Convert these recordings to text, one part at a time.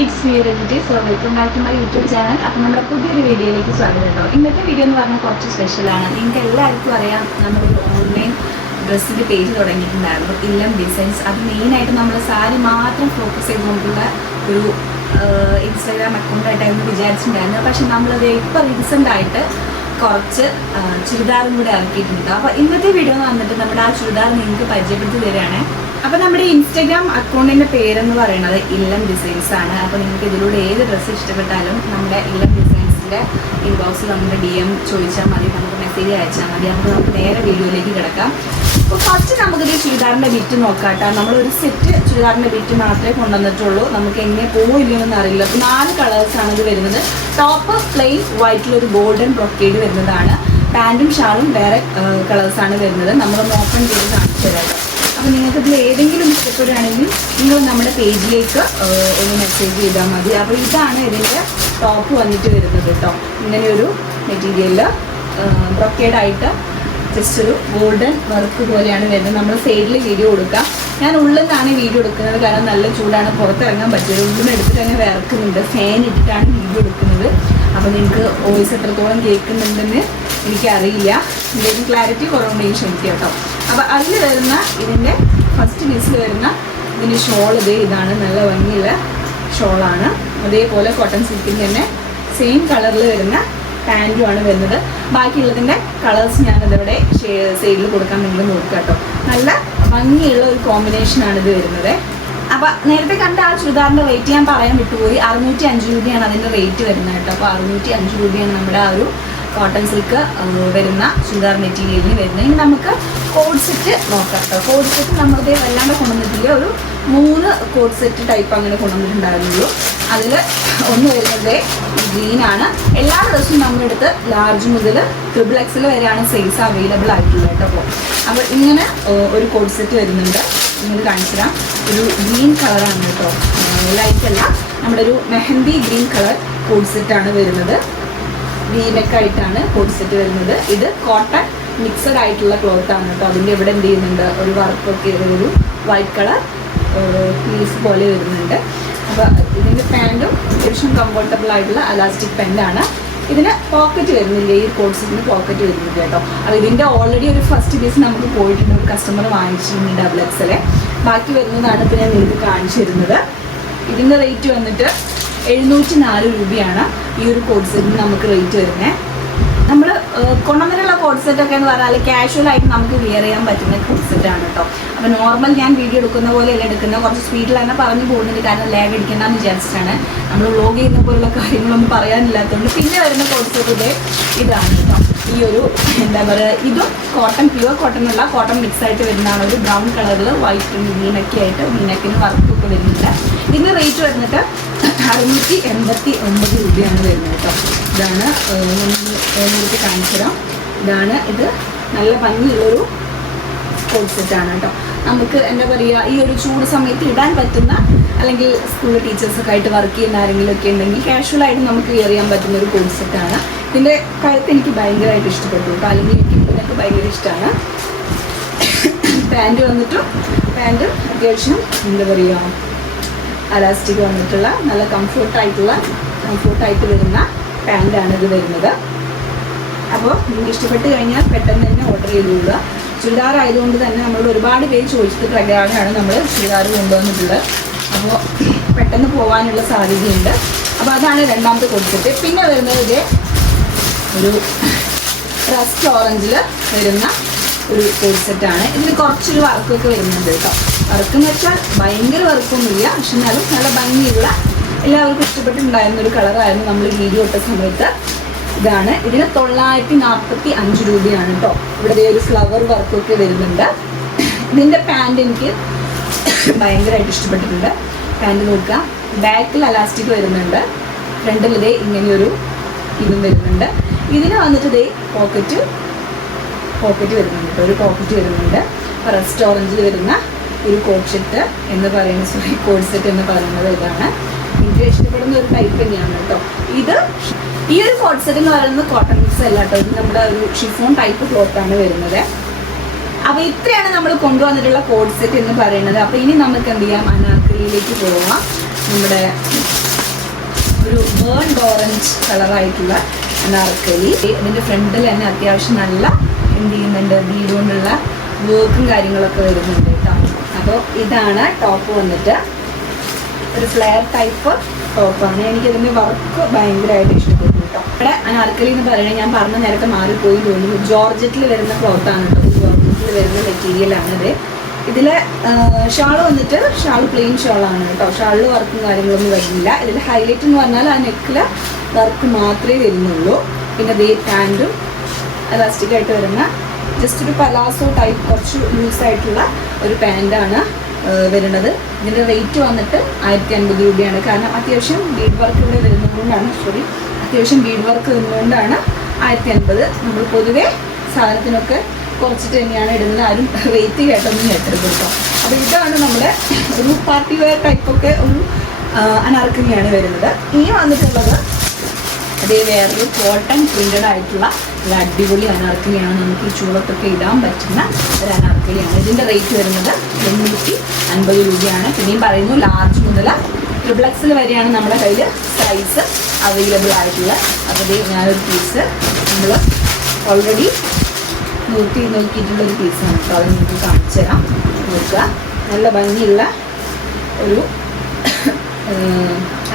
It's me Ranjith. So welcome back to my YouTube channel. അപ്പോൾ നമ്മുടെ പുതിയൊരു വീഡിയോയിലേക്ക് സ്വാഗതം കേട്ടോ. ഇന്നത്തെ വീഡിയോ എന്ന് പറഞ്ഞാൽ കുറച്ച് സ്പെഷ്യലാണ്. നിങ്ങൾക്ക് എല്ലാവർക്കും അറിയാം, നമ്മളൊരു ഓൺലൈൻ ഡ്രസ്സിൻ്റെ പേജ് തുടങ്ങിയിട്ടുണ്ടായിരുന്നു, ഇല്ലം ഡിസൈൻസ്. അത് മെയിനായിട്ട് നമ്മൾ സാരി മാത്രം ഫോക്കസ് ചെയ്തുകൊണ്ടുള്ള ഒരു ഇൻസ്റ്റാഗ്രാം അക്കൗണ്ടായിട്ടായിരുന്നു വിചാരിച്ചിട്ടുണ്ടായിരുന്നത്. പക്ഷെ നമ്മളത് ഇപ്പോൾ റീസെൻ്റായിട്ട് കുറച്ച് ചുരിദാറും കൂടെ ഇറക്കിയിട്ടുണ്ട്. അപ്പോൾ ഇന്നത്തെ വീഡിയോ എന്ന് വന്നിട്ട് നമ്മുടെ ആ ചുരിദാർ നിങ്ങൾക്ക് പരിചയപ്പെടുത്തി തരികയാണ്. അപ്പോൾ നമ്മുടെ ഇൻസ്റ്റാഗ്രാം അക്കൗണ്ടിൻ്റെ പേരെന്ന് പറയുന്നത് ഇല്ലം ഡിസൈൻസ് ആണ്. അപ്പോൾ നിങ്ങൾക്ക് ഇതിലൂടെ ഏത് ഡ്രസ്സ് ഇഷ്ടപ്പെട്ടാലും നമ്മുടെ ഇല്ലം ഡിസൈൻസിൻ്റെ ഇൻബോക്സിൽ നമ്മുടെ DM ചോദിച്ചാൽ മതി, നമുക്ക് മെസ്സേജ് അയച്ചാൽ മതി. അപ്പോൾ നമുക്ക് നേരെ വീഡിയോയിലേക്ക് കിടക്കാം. അപ്പോൾ ഫസ്റ്റ് നമുക്കിത് ചുരിദാറിൻ്റെ ബിറ്റ് നോക്കാം കേട്ടോ. നമ്മളൊരു സെറ്റ് ചുരിദാറിൻ്റെ ബിറ്റ് മാത്രമേ കൊണ്ടുവന്നിട്ടുള്ളൂ. നമുക്ക് എങ്ങനെ പോവില്ലെന്ന് അറിയില്ല. 4 കളേഴ്സാണ് ഇത് വരുന്നത്. ടോപ്പ് പ്ലെയിൻ വൈറ്റിലൊരു ഗോൾഡൻ ബ്രൊക്കേഡ് വരുന്നതാണ്. പാൻറ്റും ഷാളും വേറെ കളേഴ്സാണ് വരുന്നത്. നമ്മളൊന്ന് ഓപ്പൺ ചെയ്ത് കാണിച്ചു തരാം. അപ്പോൾ നിങ്ങൾക്കിതിൽ ഏതെങ്കിലും ഇഷ്ടപ്പെടുകയാണെങ്കിൽ നിങ്ങൾ നമ്മുടെ പേജിലേക്ക് ഒന്ന് മെസ്സേജ് ചെയ്താൽ മതി. അപ്പോൾ ഇതാണ് ഇതിൻ്റെ ടോപ്പ് വന്നിട്ട് വരുന്നത് കേട്ടോ. ഇങ്ങനെയൊരു മെറ്റീരിയലിൽ ബ്രൊക്കേഡായിട്ട് ജസ്റ്റ് ഒരു ഗോൾഡൻ വർക്ക് പോലെയാണ് വരുന്നത്. നമ്മൾ സൈഡിൽ വീഡിയോ കൊടുക്കാം. ഞാൻ ഉള്ളിൽ നിന്നാണ് വീഡിയോ എടുക്കുന്നത്, കാരണം നല്ല ചൂടാണ്, പുറത്തിറങ്ങാൻ പറ്റില്ല. ഉള്ളിൽ നിന്ന് എടുത്തിട്ട് തന്നെ വിറക്കുന്നുണ്ട്. ഫാൻ ഇട്ടിട്ടാണ് വീഡിയോ എടുക്കുന്നത്. അപ്പോൾ നിങ്ങൾക്ക് വോയിസ് എത്രത്തോളം കേൾക്കുന്നുണ്ടെന്ന് എനിക്കറിയില്ല. എന്തെങ്കിലും ക്ലാരിറ്റി കുറവുണ്ടെങ്കിൽ ക്ഷമിക്കുക കേട്ടോ. അപ്പോൾ അതിൽ വരുന്ന ഇതിൻ്റെ ഫസ്റ്റ് പീസിൽ വരുന്ന ഇതിൻ്റെ ഷോൾ ഇതാണ്. നല്ല ഭംഗിയുള്ള ഷോളാണ്. അതേപോലെ കോട്ടൺ സിൽക്കിൻ്റെ തന്നെ സെയിം കളറിൽ വരുന്ന പാൻറ്റുമാണ് വരുന്നത്. ബാക്കിയുള്ളതിൻ്റെ കളേഴ്സ് ഞാനിതവിടെ സൈഡിൽ കൊടുക്കാൻ വേണ്ടി നോക്കുക കേട്ടോ. നല്ല ഭംഗിയുള്ള ഒരു കോമ്പിനേഷനാണ് ഇത് വരുന്നത്. അപ്പോൾ നേരത്തെ കണ്ട ആ ചുരിദാറിൻ്റെ റേറ്റ് ഞാൻ പറയാൻ വിട്ടുപോയി. 605 രൂപയാണ് അതിൻ്റെ റേറ്റ് വരുന്നത് കേട്ടോ. അപ്പോൾ 605 രൂപയാണ് നമ്മുടെ ആ ഒരു കോട്ടൺ സിൽക്ക് വരുന്ന ചുരിദാർ മെറ്റീരിയലിന് വരുന്നത്. ഇനി നമുക്ക് കോഡ് സെറ്റ് നോക്കാം കേട്ടോ. കോഡ് സെറ്റ് നമ്മളിത് വല്ലാണ്ട് കൊണ്ടുവന്നിട്ടില്ല. ഒരു 3 കോഡ് സെറ്റ് ടൈപ്പ് അങ്ങനെ കൊണ്ടുവന്നിട്ടുണ്ടായിരുന്നുള്ളൂ. അതിൽ ഒന്ന് വരുന്നത് ഗ്രീനാണ്. എല്ലാ ഡ്രസ്സും നമ്മളെടുത്ത് ലാർജ് മുതൽ XXL വരെയാണ് സൈസ് അവൈലബിൾ ആയിട്ടുള്ളത് കേട്ടോ. അപ്പോൾ ഇങ്ങനെ ഒരു കോഡ് സെറ്റ് വരുന്നുണ്ട്. നിങ്ങൾ കാണിച്ചുതരാം. ഒരു ഗ്രീൻ കളറാണ് കേട്ടോ, ലൈറ്റല്ല, നമ്മുടെ ഒരു മെഹന്തി ഗ്രീൻ കളർ കോഡ് സെറ്റാണ് വരുന്നത്. വീനക്കായിട്ടാണ് കോഡ് സെറ്റ് വരുന്നത്. ഇത് കോട്ടൺ മിക്സഡ് ആയിട്ടുള്ള ക്ലോത്ത് ആണ് കേട്ടോ. അതിൻ്റെ ഇവിടെ എന്ത് ചെയ്യുന്നുണ്ട്, ഒരു വർക്കൊക്കെ ഒരു വൈറ്റ് കളർ പീസ് പോലെ വരുന്നുണ്ട്. അപ്പോൾ ഇതിൻ്റെ പാൻറ്റും അത്യാവശ്യം കംഫർട്ടബിൾ ആയിട്ടുള്ള അലാസ്റ്റിക് പാൻറ്റാണ്. ഇതിന് പോക്കറ്റ് വരുന്നില്ല, ഈ കോഡ് സെറ്റിന് പോക്കറ്റ് വരുന്നില്ല കേട്ടോ. അപ്പോൾ ഇതിൻ്റെ ഓൾറെഡി ഒരു ഫസ്റ്റ് പീസ് നമുക്ക് പോയിട്ടുണ്ട്, ഒരു കസ്റ്റമർ വാങ്ങിച്ചിട്ടുണ്ട് XXL. ബാക്കി വരുന്നതാണ് ഇപ്പോൾ ഞാൻ നിങ്ങൾക്ക് കാണിച്ചു തരുന്നത്. ഇതിൻ്റെ റേറ്റ് വന്നിട്ട് 704 രൂപയാണ് ഈ ഒരു കോഡ് സെറ്റിന് നമുക്ക് റേറ്റ് വരുന്നത്. നമ്മൾ കൊണ്ടുവന്നിട്ടുള്ള കോഡ് സെറ്റൊക്കെ എന്ന് പറഞ്ഞാൽ കാഷ്വലായിട്ട് നമുക്ക് വിയർ ചെയ്യാൻ പറ്റുന്ന കോഡ് സെറ്റാണ് കേട്ടോ. അപ്പോൾ നോർമൽ ഞാൻ വീഡിയോ എടുക്കുന്ന പോലെയല്ല എടുക്കുന്നത്, കുറച്ച് സ്പീഡിൽ തന്നെ പറഞ്ഞു പോകുന്നുണ്ട്, കാരണം ലാഗ് അടിക്കണ്ടെന്ന് വിചാരിച്ചിട്ടാണ്. നമ്മൾ വ്ലോഗ് ചെയ്യുന്ന പോലുള്ള കാര്യങ്ങളൊന്നും പറയാനില്ലാത്തതുകൊണ്ട്. പിന്നെ വരുന്ന കോഡ് സെറ്റ് ഇതാണ് കേട്ടോ. ഈ ഒരു എന്താ പറയുക, ഇതും കോട്ടൺ, പ്യുവർ കോട്ടൺ അല്ല, കോട്ടൺ മിക്സ് ആയിട്ട് വരുന്നതാണ്. ഒരു ബ്രൗൺ കളറിൽ വൈറ്റ് വീനൊക്കെ ആയിട്ട് വീനക്കിന് വർക്കൊക്കെ വരുന്നുണ്ട്. ഇതിൻ്റെ റേറ്റ് വന്നിട്ട് 689 രൂപയാണ് വരുന്നത് കേട്ടോ. ഇതാണ് നിങ്ങൾക്ക് കാണിച്ചു തരാം. ഇത് നല്ല ഭംഗിയുള്ളൊരു കോഡ് സെറ്റാണ് കേട്ടോ. നമുക്ക് എന്താ പറയുക, ഈ ഒരു ചൂട് സമയത്ത് ഇടാൻ പറ്റുന്ന, അല്ലെങ്കിൽ സ്കൂൾ ടീച്ചേഴ്സൊക്കെ ആയിട്ട് വർക്ക് ചെയ്യുന്ന ആരെങ്കിലും ഒക്കെ ഉണ്ടെങ്കിൽ കാഷ്വലായിട്ട് നമുക്ക് വെയർ ചെയ്യാൻ പറ്റുന്ന ഒരു കോഡ് സെറ്റാണ്. ഇതിൻ്റെ കഴുത്ത് എനിക്ക് ഭയങ്കരമായിട്ട് ഇഷ്ടപ്പെട്ടു കേട്ടോ. അല്ലെങ്കിൽ എനിക്ക് ഭയങ്കര ഇഷ്ടമാണ്. പാൻറ്റ് പാൻറ്റ് അത്യാവശ്യം എന്താ പറയുക, അലാസ്റ്റിക് വന്നിട്ടുള്ള നല്ല കംഫോർട്ടായിട്ട് വരുന്ന പാൻറ്റാണ് ഇത് വരുന്നത്. അപ്പോൾ നിങ്ങൾക്ക് ഇഷ്ടപ്പെട്ട് കഴിഞ്ഞാൽ പെട്ടെന്ന് തന്നെ ഓർഡർ ചെയ്തുകൊള്ളുക. ചുരിദാർ ആയതുകൊണ്ട് തന്നെ നമ്മൾ ഒരുപാട് പേര് ചോദിച്ചത് പ്രകാരമാണ് നമ്മൾ ചുരിദാർ കൊണ്ടുവന്നിട്ടുള്ളത്. അപ്പോൾ പെട്ടെന്ന് പോകാനുള്ള സാധ്യതയുണ്ട്. അപ്പോൾ അതാണ് രണ്ടാമത്തെ കോഡ് സെറ്റ്. പിന്നെ വരുന്നത് ഒരു റസ്റ്റ് ഓറഞ്ചിൽ വരുന്ന ഒരു കോഡ് സെറ്റാണ്. ഇതിൽ കുറച്ചൊരു വർക്കൊക്കെ വരുന്നുണ്ട് കേട്ടോ. വർക്കെന്ന് വെച്ചാൽ ഭയങ്കര വർക്കൊന്നുമില്ല, പക്ഷെ എന്നാലും നല്ല ഭംഗിയുള്ള, എല്ലാവർക്കും ഇഷ്ടപ്പെട്ടിട്ടുണ്ടായിരുന്ന ഒരു കളറായിരുന്നു നമ്മൾ വീഡിയോ ഇട്ട സമയത്ത്. ഇതാണ്. ഇതിന് 945 രൂപയാണ് കേട്ടോ. ഇവിടെ ഒരു ഫ്ലവർ വർക്കൊക്കെ വരുന്നുണ്ട്. ഇതിൻ്റെ പാൻറ്റ് എനിക്ക് ഭയങ്കരമായിട്ട് ഇഷ്ടപ്പെട്ടിട്ടുണ്ട്. പാൻറ്റ് നോക്കുക, ബാക്കിൽ അലാസ്റ്റിക് വരുന്നുണ്ട്, ഫ്രണ്ടിൽ ഇങ്ങനെയൊരു ഇതും വരുന്നുണ്ട്. ഇതിന് വന്നിട്ട് പോക്കറ്റ് വരുന്നുണ്ട് കേട്ടോ. ഒരു പോക്കറ്റ് വരുന്നുണ്ട്. റസ്റ്റ് ഓറഞ്ചിൽ വരുന്ന ഒരു കോഡ് സെറ്റ് എന്ന് പറയുന്നത്, കോഡ് സെറ്റ് എന്ന് പറയുന്നത് ഇതാണ്. എനിക്ക് ഇഷ്ടപ്പെടുന്ന ഒരു ടൈപ്പ് തന്നെയാണ് കേട്ടോ. ഈ ഒരു കോഡ് സെറ്റ് എന്ന് പറയുന്നത് കോട്ടൺ മിക്സ് അല്ല കേട്ടോ. ഇത് നമ്മുടെ ഒരു ഷിഫോൺ ടൈപ്പ് ക്ലോത്താണ് വരുന്നത്. അപ്പോൾ ഇത്രയാണ് നമ്മൾ കൊണ്ടുവന്നിട്ടുള്ള കോഡ് സെറ്റ് എന്ന് പറയുന്നത്. അപ്പോൾ ഇനി നമുക്ക് എന്ത് ചെയ്യാം, അനാർക്കലിയിലേക്ക് പോവാം. നമ്മുടെ ബേൺഡ് ഓറഞ്ച് കളറായിട്ടുള്ള അനാർക്കലി. ഇതിൻ്റെ ഫ്രണ്ടിൽ തന്നെ അത്യാവശ്യം നല്ല എന്ത് ചെയ്യുന്നുണ്ട്, ബീഡ് കൊണ്ടുള്ള വർക്കും കാര്യങ്ങളൊക്കെ വരുന്നുണ്ട് കേട്ടോ. അപ്പോൾ ഇതാണ് ടോപ്പ് വന്നിട്ട്. ഒരു ഫ്ലെയർ ടൈപ്പ് ടോപ്പാണ്. എനിക്കതിൻ്റെ വർക്ക് ഭയങ്കരമായിട്ട് ഇഷ്ടപ്പെട്ടു കേട്ടോ. ഇവിടെ അനാർക്കലി എന്ന് പറയുന്നത് ഞാൻ പറഞ്ഞ നേരത്തെ മാറിപ്പോയി തോന്നുന്നു, ജോർജറ്റിൽ വരുന്ന ക്ലോത്താണ് കേട്ടോ. ജോർജറ്റിൽ വരുന്ന മെറ്റീരിയലാണിത്. ഇതിൽ ഷാൾ വന്നിട്ട് പ്ലെയിൻ ഷാളാണ് കേട്ടോ. ഷാളിൽ വർക്കും കാര്യങ്ങളൊന്നും വരുന്നില്ല. ഇതിൽ ഹൈലൈറ്റ് എന്ന് പറഞ്ഞാൽ ആ നെക്കിൽ വർക്ക് മാത്രമേ വരുന്നുള്ളൂ. പിന്നെ ദേ പാൻറ്റും എലാസ്റ്റിക് ആയിട്ട് വരുന്ന ജസ്റ്റ് ഒരു പലാസോ ടൈപ്പ് കുറച്ച് ലൂസായിട്ടുള്ള ഒരു പാൻറ്റാണ് വരുന്നത്. ഇതിൻ്റെ റേറ്റ് വന്നിട്ട് 1050 രൂപയാണ്. കാരണം അത്യാവശ്യം ബീഡ് വർക്ക് ഇവിടെ വരുന്നതുകൊണ്ടാണ്, അത്യാവശ്യം ബീഡ് വർക്ക് വരുന്നതുകൊണ്ടാണ് 1050. നമ്മൾ പൊതുവേ സാധനത്തിനൊക്കെ കുറച്ചിട്ട് തന്നെയാണ് ഇടുന്നത്. ആരും റേറ്റ് കേട്ടൊന്നും കേട്ടരുത് കേട്ടോ. അപ്പോൾ ഇതാണ് നമ്മുടെ ഒരു പാർട്ടി വെയർ ടൈപ്പൊക്കെ ഒരു അനാർക്കലിയാണ് വരുന്നത്. ഇനി വന്നിട്ടുള്ളത് അതേ വേറൊരു കോട്ടൺ പ്രിന്റഡ് ആയിട്ടുള്ള ഒരു അടിപൊളി അനാർക്കലിയാണ്. നമുക്ക് ഈ ചൂടത്തൊക്കെ ഇടാൻ പറ്റുന്ന ഒരു അനാർക്കലിയാണ്. ഇതിൻ്റെ റേറ്റ് വരുന്നത് 850 രൂപയാണ്. പിന്നെയും പറയുന്നു ലാർജ് മുതൽ XXL വരെയാണ് നമ്മുടെ കയ്യിൽ സൈസ് അവൈലബിൾ ആയിട്ടുള്ളത്. അപ്പോൾ ഞാനൊരു പീസ് നമ്മൾ ഓൾറെഡി നോക്കിയിട്ടുള്ളൊരു പീസാണ് കേട്ടോ. അത് നിങ്ങൾക്ക് കാണിച്ചു തരാം. നോക്കുക, നല്ല ഭംഗിയുള്ള ഒരു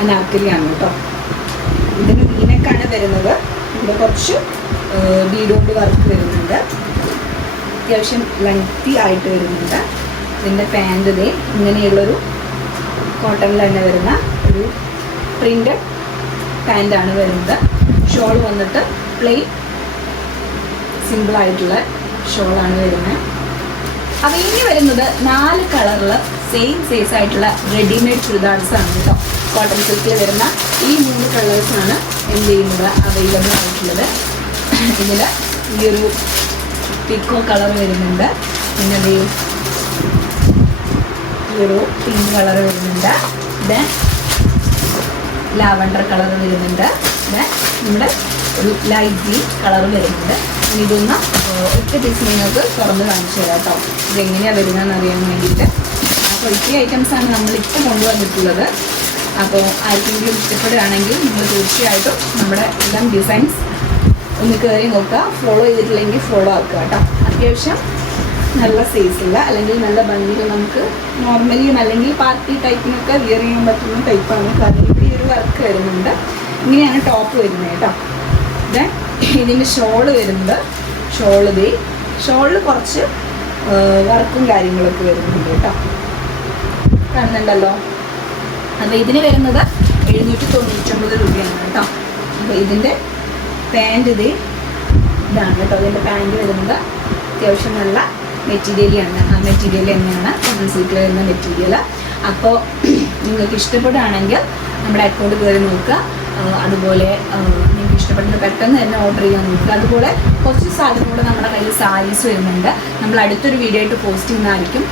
അനാർക്കലിയാണ് കേട്ടോ. ഇതിന് വീനക്കാണ് വരുന്നത്. ഇവിടെ കുറച്ച് ബീഡ് കൊണ്ട് വർക്ക് വരുന്നുണ്ട്. അത്യാവശ്യം ലെങ്തി ആയിട്ട് വരുന്നുണ്ട്. ഇതിൻ്റെ പാൻറ് ഇതേ ഇങ്ങനെയുള്ളൊരു കോട്ടണിൽ തന്നെ വരുന്ന ഒരു പ്രിൻ്റ് പാൻറ്റാണ് വരുന്നത്. ഷോൾ വന്നിട്ട് പ്ലെയിൻ സിമ്പിളായിട്ടുള്ള ഷോളാണ് വരുന്നത്. അപ്പോൾ ഇനി വരുന്നത് 4 കളറിൽ സെയിം സൈസ് ആയിട്ടുള്ള റെഡിമെയ്ഡ് ചുരിദാർസാണ് കേട്ടോ. കോട്ടൺ സിൽക്കിൽ വരുന്ന ഈ 3 കളേഴ്സാണ് എന്ത് ചെയ്യുന്നത് അവൈലബിൾ ആയിട്ടുള്ളത്. ഇതിൽ ഈ ഒരു പിക്കോ കളർ വരുന്നുണ്ട്. പിന്നെ ഈ ഒരു പിങ്ക് കളർ വരുന്നുണ്ട്. ദെൻ ലാവണ്ടർ കളർ വരുന്നുണ്ട്. ദെൻ നമ്മുടെ ഒരു ലൈറ്റ് ഗ്രീൻ കളർ വരുന്നുണ്ട്. ഇതൊന്ന് ഒറ്റ പീസ് നിങ്ങൾക്ക് തുറന്ന് കാണിച്ചു തരാം കേട്ടോ. ഇതെങ്ങനെയാണ് വരുന്നതെന്ന് അറിയാൻ വേണ്ടിയിട്ട്. അപ്പോൾ ഇത്രയും ഐറ്റംസാണ് നമ്മളിപ്പോൾ കൊണ്ടുവന്നിട്ടുള്ളത്. അപ്പോൾ ആർക്കെങ്കിലും ഇഷ്ടപ്പെടുകയാണെങ്കിൽ നിങ്ങൾ തീർച്ചയായിട്ടും നമ്മുടെ എല്ലാം ഡിസൈൻസ് ഒന്ന് കയറി നോക്കുക. ഫോളോ ചെയ്തിട്ടില്ലെങ്കിൽ ഫോളോ ആക്കുക കേട്ടോ. അത്യാവശ്യം നല്ല സൈസില്ല അല്ലെങ്കിൽ നല്ല ഭംഗിയിൽ നമുക്ക് നോർമലിയും അല്ലെങ്കിൽ പാർട്ടി ടൈപ്പിനൊക്കെ വിയർ ചെയ്യാൻ പറ്റുന്ന ടൈപ്പാണ്. കാരണം ഇവിടെ ഒരു വർക്ക് വരുന്നുണ്ട്. ഇങ്ങനെയാണ് ടോപ്പ് വരുന്നത് കേട്ടോ. ദെൻ ഇതിൻ്റെ ഷോള് വരുന്നത് ഷോളിൽ കുറച്ച് വർക്കും കാര്യങ്ങളൊക്കെ വരുന്നുണ്ട് കേട്ടോ. കാണുന്നുണ്ടല്ലോ. അപ്പോൾ ഇതിന് വരുന്നത് 799 രൂപയാണ് കേട്ടോ. അപ്പോൾ ഇതിൻ്റെ പാൻറ് ഇതാണ് കേട്ടോ. ഇതിൻ്റെ പാൻറ് വരുന്നത് അത്യാവശ്യം നല്ല മെറ്റീരിയലാണ്. ആ മെറ്റീരിയൽ തന്നെയാണ് കോട്ടൺ സിൽക്കിൽ വരുന്ന മെറ്റീരിയൽ. അപ്പോൾ നിങ്ങൾക്ക് ഇഷ്ടപ്പെടുകയാണെങ്കിൽ നമ്മുടെ അക്കൗണ്ട് കയറി നോക്കുക. അതുപോലെ നിങ്ങൾക്ക് ഇഷ്ടപ്പെട്ടത് പെട്ടെന്ന് തന്നെ ഓർഡർ ചെയ്യാൻ നോക്കുക. അതുപോലെ കുറച്ച് സാധനം കൂടെ നമ്മുടെ കയ്യിൽ സാരീസ് വരുന്നുണ്ട്. നമ്മൾ അടുത്തൊരു വീഡിയോ ആയിട്ട് പോസ്റ്റ് ചെയ്യുന്നതായിരിക്കും.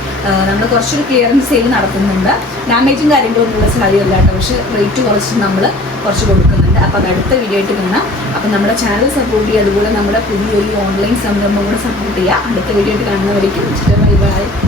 നമ്മൾ കുറച്ചൊരു ക്ലിയറൻസ് സെയിൽ നടത്തുന്നുണ്ട്. ഡാമേജും കാര്യങ്ങളൊന്നുമുള്ള സാരി അല്ല കേട്ടോ. പക്ഷേ റേറ്റ് കുറച്ച് കൊടുക്കുന്നുണ്ട്. അപ്പോൾ അത് അടുത്ത വീഡിയോ ആയിട്ട് കാണാം. അപ്പോൾ നമ്മുടെ ചാനൽ സപ്പോർട്ട് ചെയ്യുക. അതുപോലെ നമ്മുടെ പുതിയൊരു ഓൺലൈൻ സംരംഭം കൂടെ സപ്പോർട്ട് ചെയ്യുക. അടുത്ത വീഡിയോ ആയിട്ട് കാണുന്നവരേക്കും ബൈ ബൈ.